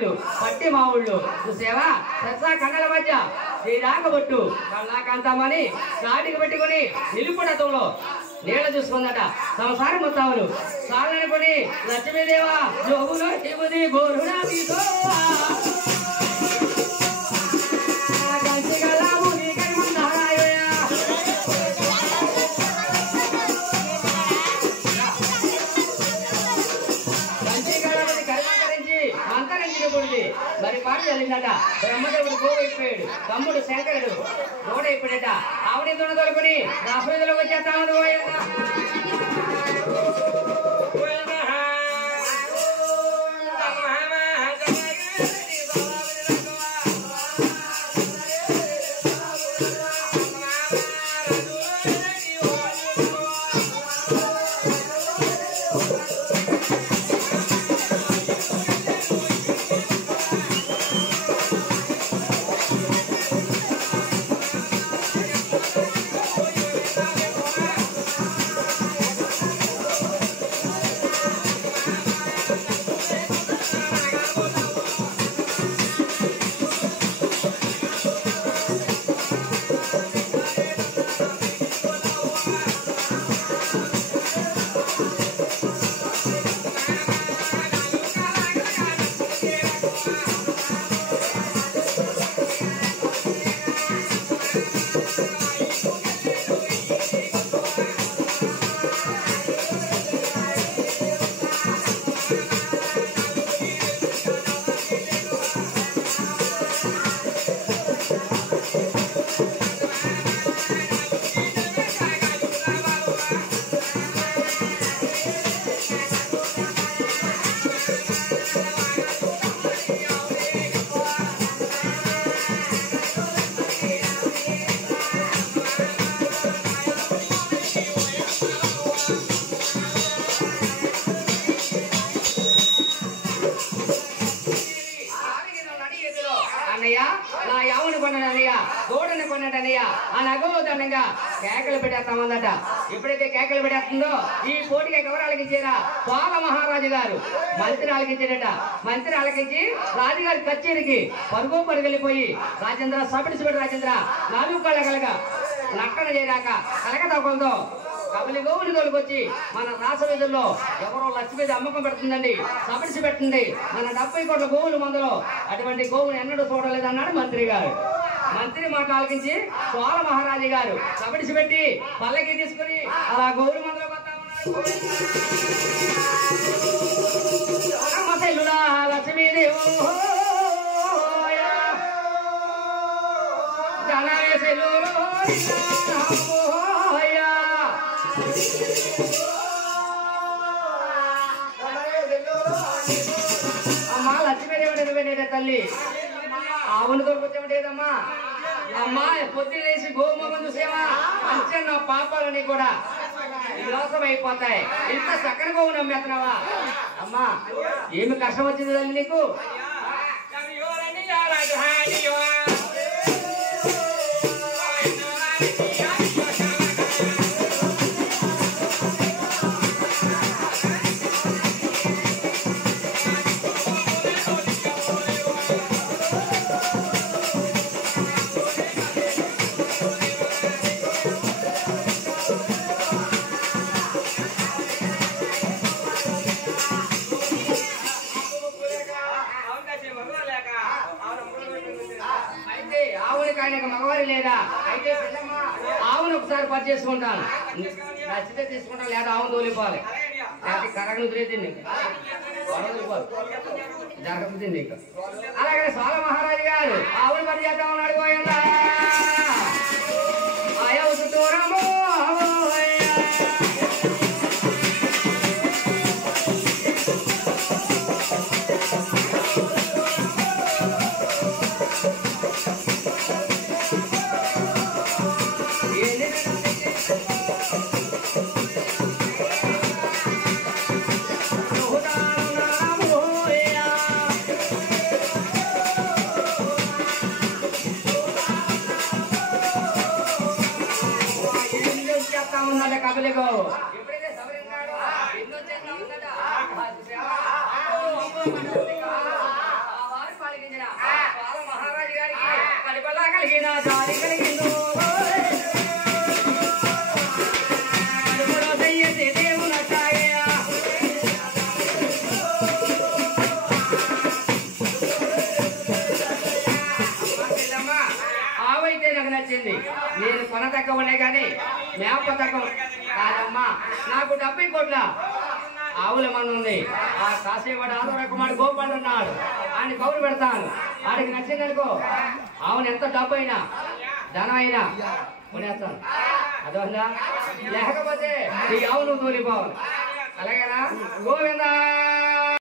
మావుళ్ళు పట్టి మావుళ్ళు చూసేవా సత్సా కన్నల మధ్య శ్రీరాకబొట్టు కళ్ళాకాంతమని కాటికి పెట్టుకుని నిలుపుడతంలో నీళ్ళ చూసుకుందట సంసారం మొత్తాములు సాలనుకుని లక్ష్మీదేవా జోగులో శివుది గోరుడా తీసో మరి పాట జరిగిందట బ్రహ్మదేవుడు గోవైపోయాడు తమ్ముడు శంకరుడు గోడైపోయాడట ఆవిడ దున్న దొరుకుని రాష్ట్రంలోకి వచ్చేస్తామని కేకలు పెట్టేస్తామందట. ఎప్పుడైతే కేకలు పెట్టేస్తుందో ఈ పోటీకి ఎవరు ఆలకించారా? పాల మహారాజు గారు మంత్రి ఆలకించాడట. మంత్రి ఆలకించి రాజుగారి కచేరికి పరుగు పరుగులిపోయి రాజేంద్ర సబడిసిబడి రాజేంద్ర నాలుగు కళ్ళ కలగా లక్కన చేరాక కలక తప్పంతో కబలి గోవులు తోలుకొచ్చి మన రాసవీధుల్లో ఎవరో లక్ష్మీది అమ్మకం పెడుతుందండి, సబడిసి పెట్టండి మన 70 కోట్ల గోవులు మందులో అటువంటి గోవులు ఎన్నడూ చూడలేదన్నాడు మంత్రి గారు. మంత్రి మాట ఆలకించి పాల మహారాజు గారు సబడిసి పెట్టి పల్లకి తీసుకుని అలా గోవులు మందులో పోతా ఉన్నారు. లక్ష్మీదేవి అమ్మా లక్ష్మీదేవి తల్లి ఆవును దొరికొచ్చామటేదమ్మా. అమ్మా పొద్దున్న లేచి గోమగం చూసేవా అంతే నా పాపాలని కూడా విలాసం అయిపోతాయి. ఇంత చక్కని గోవు నమ్మేస్తున్నావా అమ్మా? ఏమి కష్టం వచ్చింది తల్లి నీకు? మగవారి లేదా అయితే ఆవును ఒకసారి పని చేసుకుంటాను, నచ్చితే తీసుకుంటాను, లేదా ఆవును తోలిపోవాలి, కరగను తిరిగి నీకు జరగదు నీకు. అలాగే స్వాల మహారాజు గారు ఆవును పని చేస్తా ఉన్నాడు. పోయిందా ఆయా దూరము కబలిగో ఎప్పుడైతే సవరించాడో ఎన్నో చేస్తా ఉన్నదా కలిగిన జాలి కలిగిందో కడుపులో దయ్యేసి దేవునట్టాయా ఆవైతే నాకు నచ్చింది. నేను కొన తక్కువ ఉన్నాయి కానీ మేప తక్కువ కాదమ్మా. నాకు 70 కోట్ల ఆవుల మంది ఉంది. ఆ కాసేవాడు ఆదరకుమాడు గోపాలు ఉన్నాడు. ఆయన కౌలు పెడతాను. ఆడికి నచ్చిందనుకో ఆవును ఎంత డబ్బు అయినా ధనం అయినా కొనేస్తాను. అదొందా లేకపోతే ఈ ఆవును తోలిపోవాలి. అలాగేనా గోవిందా